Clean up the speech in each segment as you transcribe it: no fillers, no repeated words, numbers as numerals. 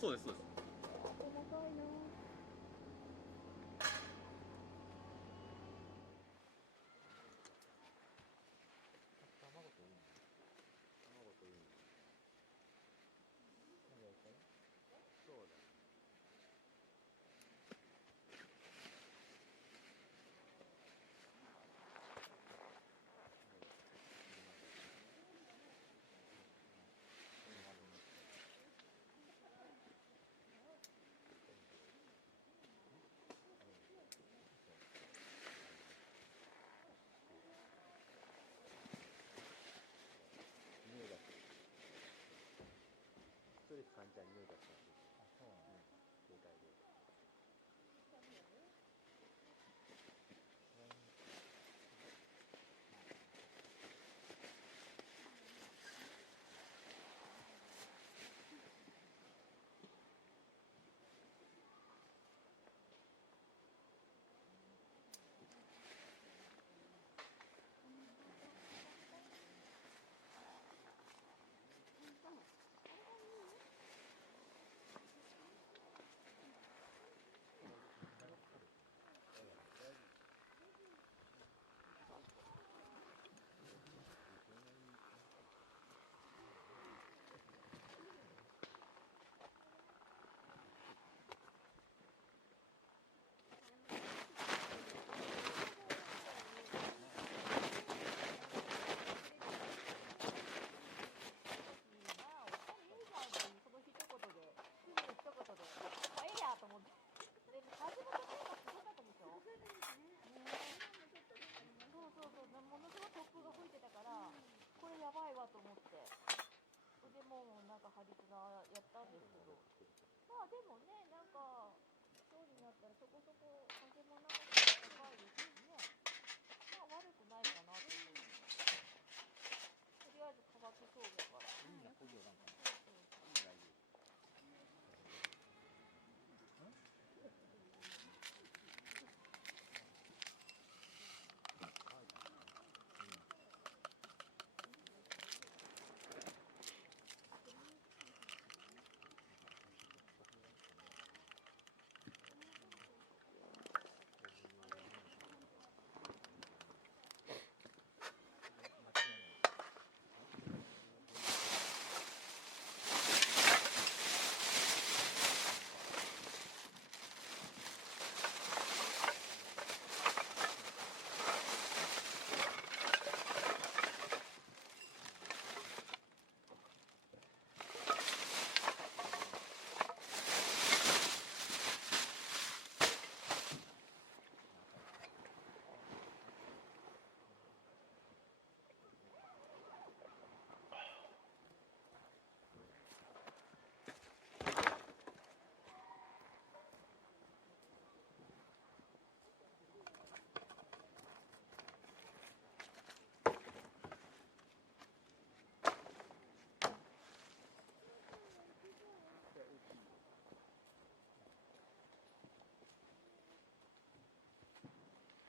そうですそうです。細かいな。卵とウニ。卵とウニ。そうだね。匂いがする。ストレス感じたら匂いがします。あ、そうなの。携帯で。と思って、でもなんか張り綱やったんですけど、まあでもね、なんか今日になったらそこそこ風も長くて高いですしね、まあ悪くないかなと思います。とりあえず乾きそうだから。いいな、こぎょうなんか。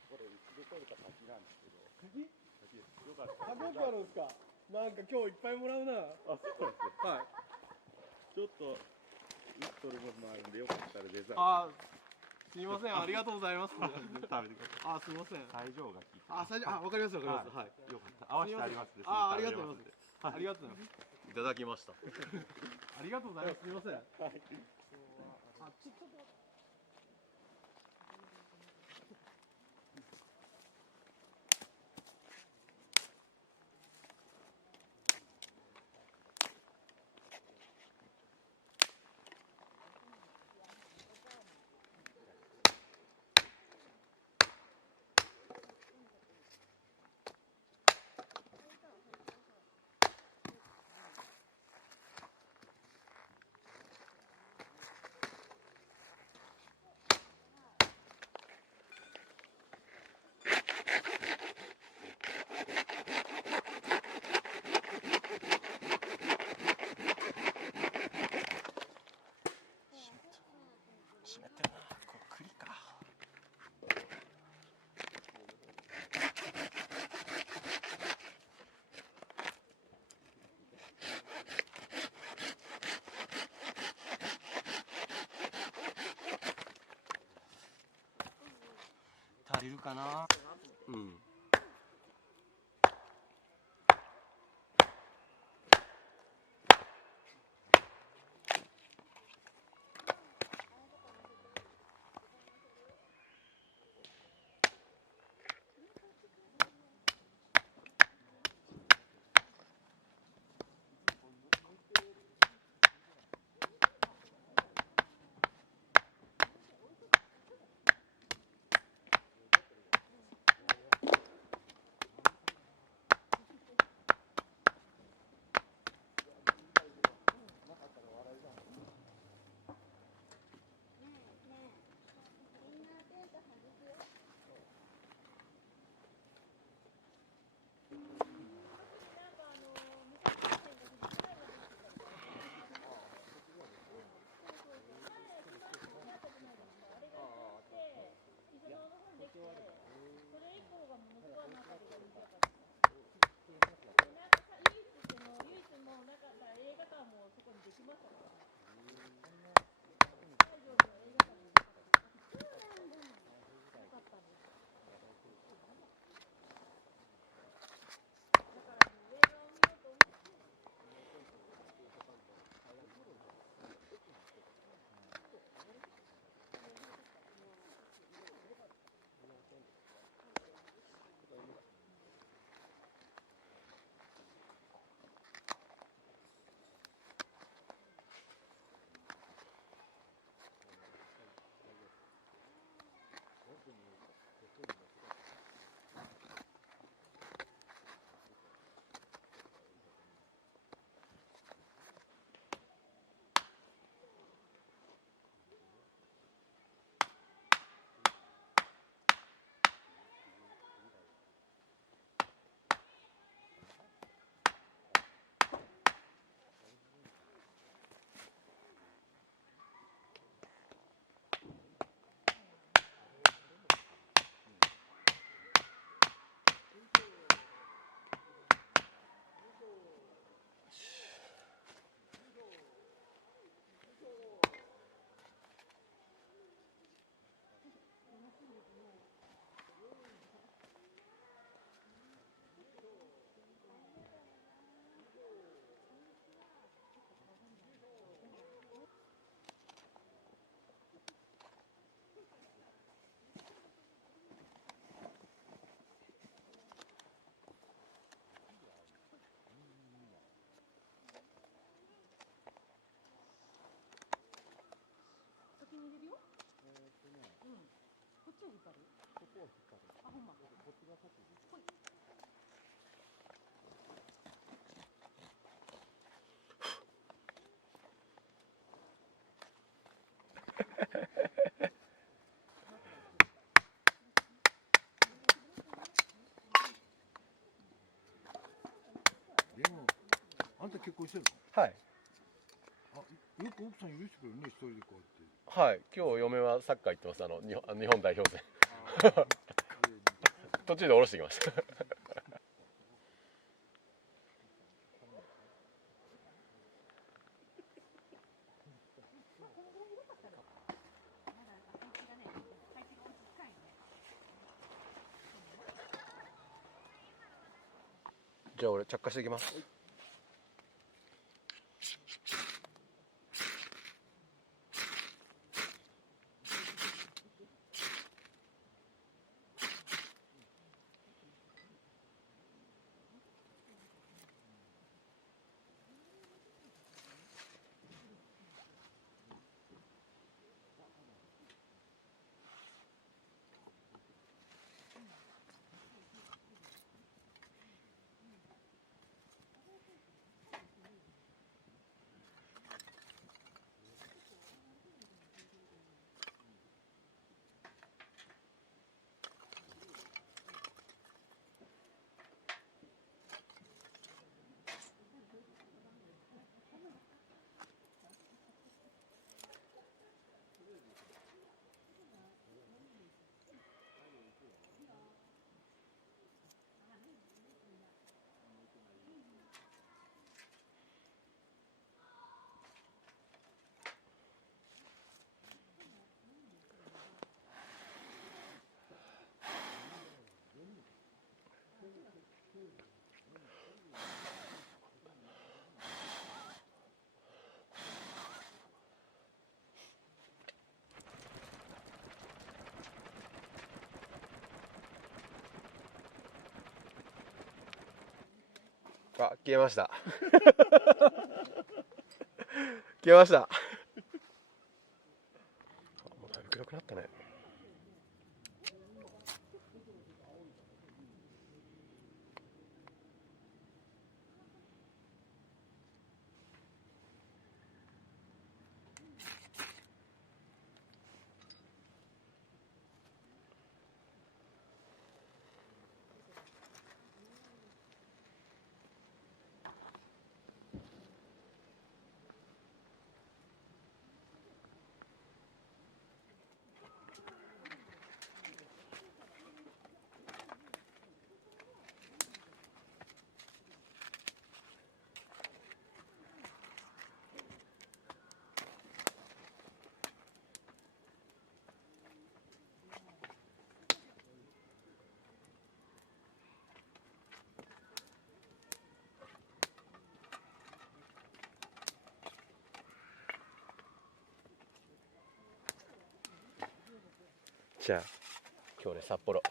これうちで取れた柿なんですけど。柿？柿です。よかった。あ、よくあるんですか。なんか今日いっぱいもらうな。あ、そうなんですね。はい。ちょっといつ取ることもあるんで、よかったらデザート。あ、すみません、ありがとうございます。食べてください。あ、すみません。最上柿。あ、わかりますわかります。はい。よかった。合わせてありますね。あ、ありがとうございます。ありがとうございます。いただきました。ありがとうございます。すみません。はい。あ、ちょっと。足りるかな。うん。でもあんた結婚してるはい。の？あ、よく奥さん許してくれるね、一人でこうやって。はい。今日嫁はサッカー行ってます。日本代表戦。途中で降ろしてきました。じゃあ俺着火していきます。あ、消えました消えました。もうだいぶ暗くなったね。じゃあ今日ね札幌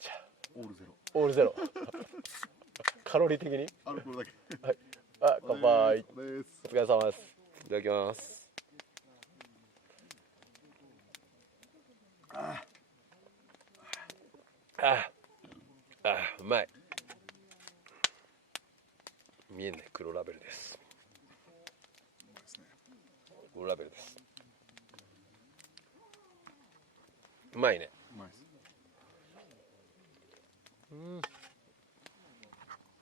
じゃあオールゼロ。オールゼロカロリー的にアルコールだけ。はい、あ、乾杯。です。お疲れ様です。いただきます。うまい。見えんね、黒ラベルです。黒ラベルです。うまいね。うまいです。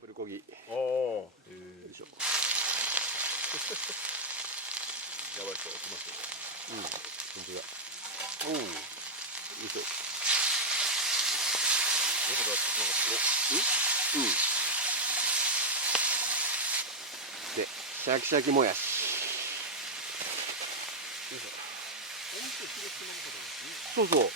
プルコギ。おお。よいしょ。やばい人落ちますよ。本当だ。おお。よいしょ。どこだってなんか黒。で、シャキシャキもやし。そうそう。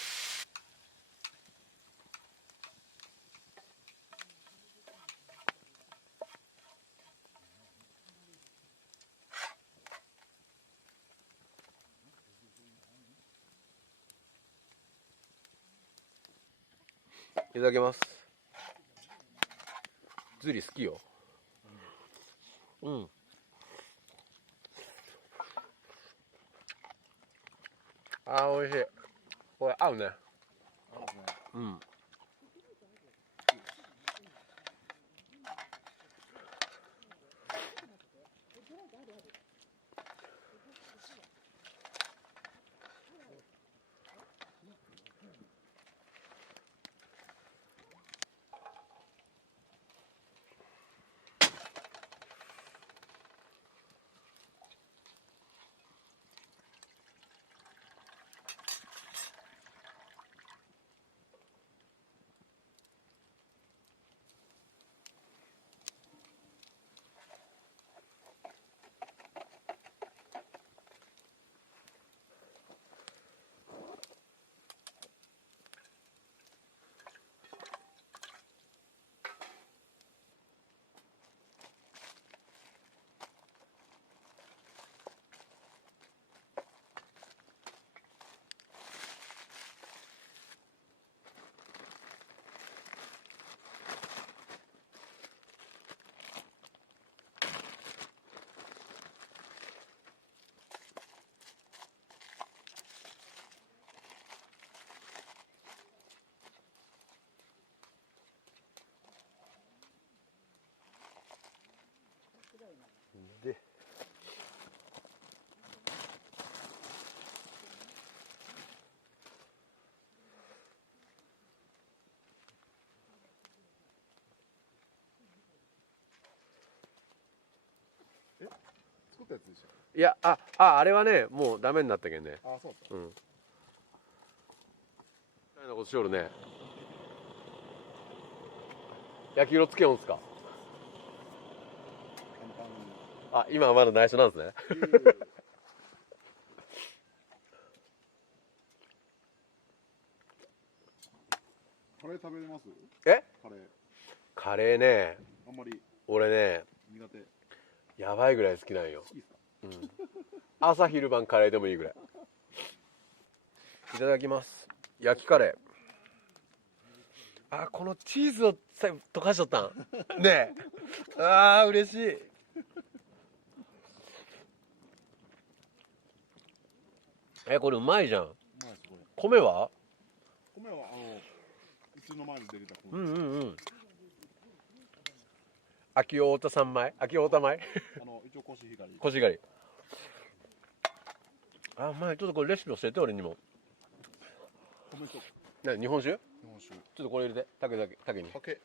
いただきます。ズリ好きよ。あー、おいしい。これ合うね。で、作ったやつでしょ。いや、あれはね、もうダメになったけんね。あ、そうだ。みたいなことしよるね。焼き色つけよんすか。あ、今はまだ内緒なんですね。カレー食べれます？え？カレー。カレーね、あんまり俺ね、苦手。やばいぐらい好きなんよ。好きですか？朝昼晩カレーでもいいぐらい。いただきます。焼きカレー。あ、このチーズを溶かしとったんねえ。ああ、嬉しい。これうまいじゃん。まあすごい。米は米はうちの前にできた米。うんうんうん。秋太田三枚、秋太田米一応コシヒカリ。コシヒカリ。あ、うまい。ちょっとこれレシピ教えて、俺にも。米と日本酒日本酒。ちょっとこれ入れて、竹に。酒。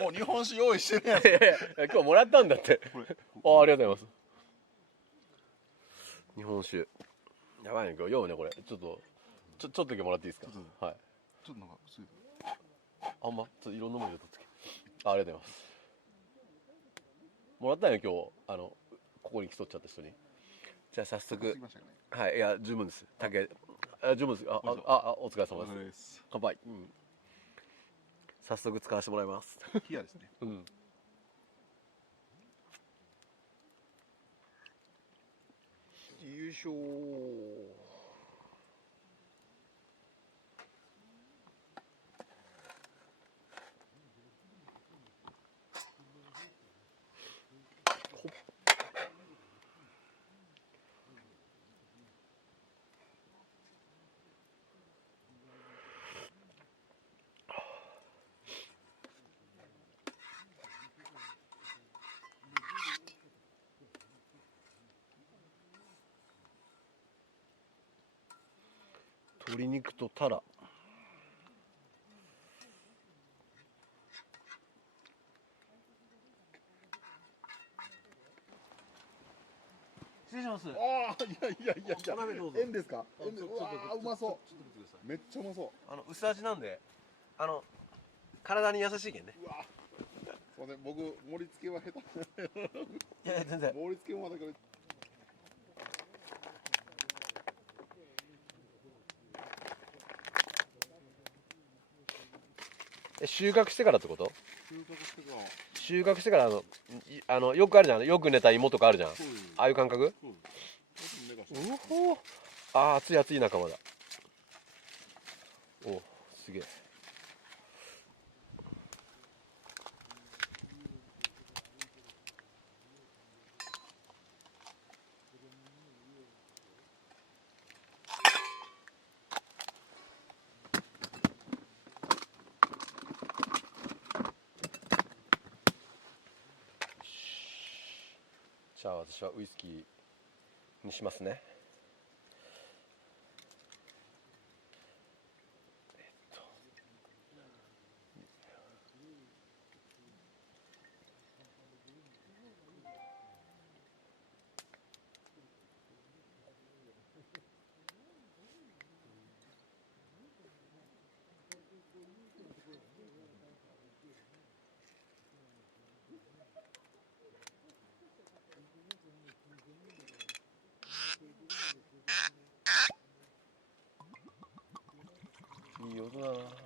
もう日本酒用意してるやつ。今日もらったんだってこれ。ありがとうございます。日本酒やばいね、今日酔うねこれ。ちょっとだけもらっていいですか。はい。ちょっとなんかすぐ。あんまちょっといろんなもの入れとってありがとうございます。もらったよ今日ここに来とっちゃった人に。じゃあ早速。はい、いや十分です。十分です。お疲れ様です。乾杯。早速使わせてもらいます。冷やですね。うん。よいしょー。鶏肉とタラ。失礼します。ああ、いや。お鍋どうぞ。円ですか。円で。うわあ、うまそう。めっちゃうまそう。薄味なんで体に優しいけんね。うわ。すみません、僕盛り付けは下手。いや全然。盛り付けもまだから。収穫してからってこと？収穫してから収穫してからよくあるじゃん。よく寝た芋とかあるじゃん。ああいう感覚？熱い中まだ。お、すげえ。じゃあ私はウイスキーにしますね。いい音だな。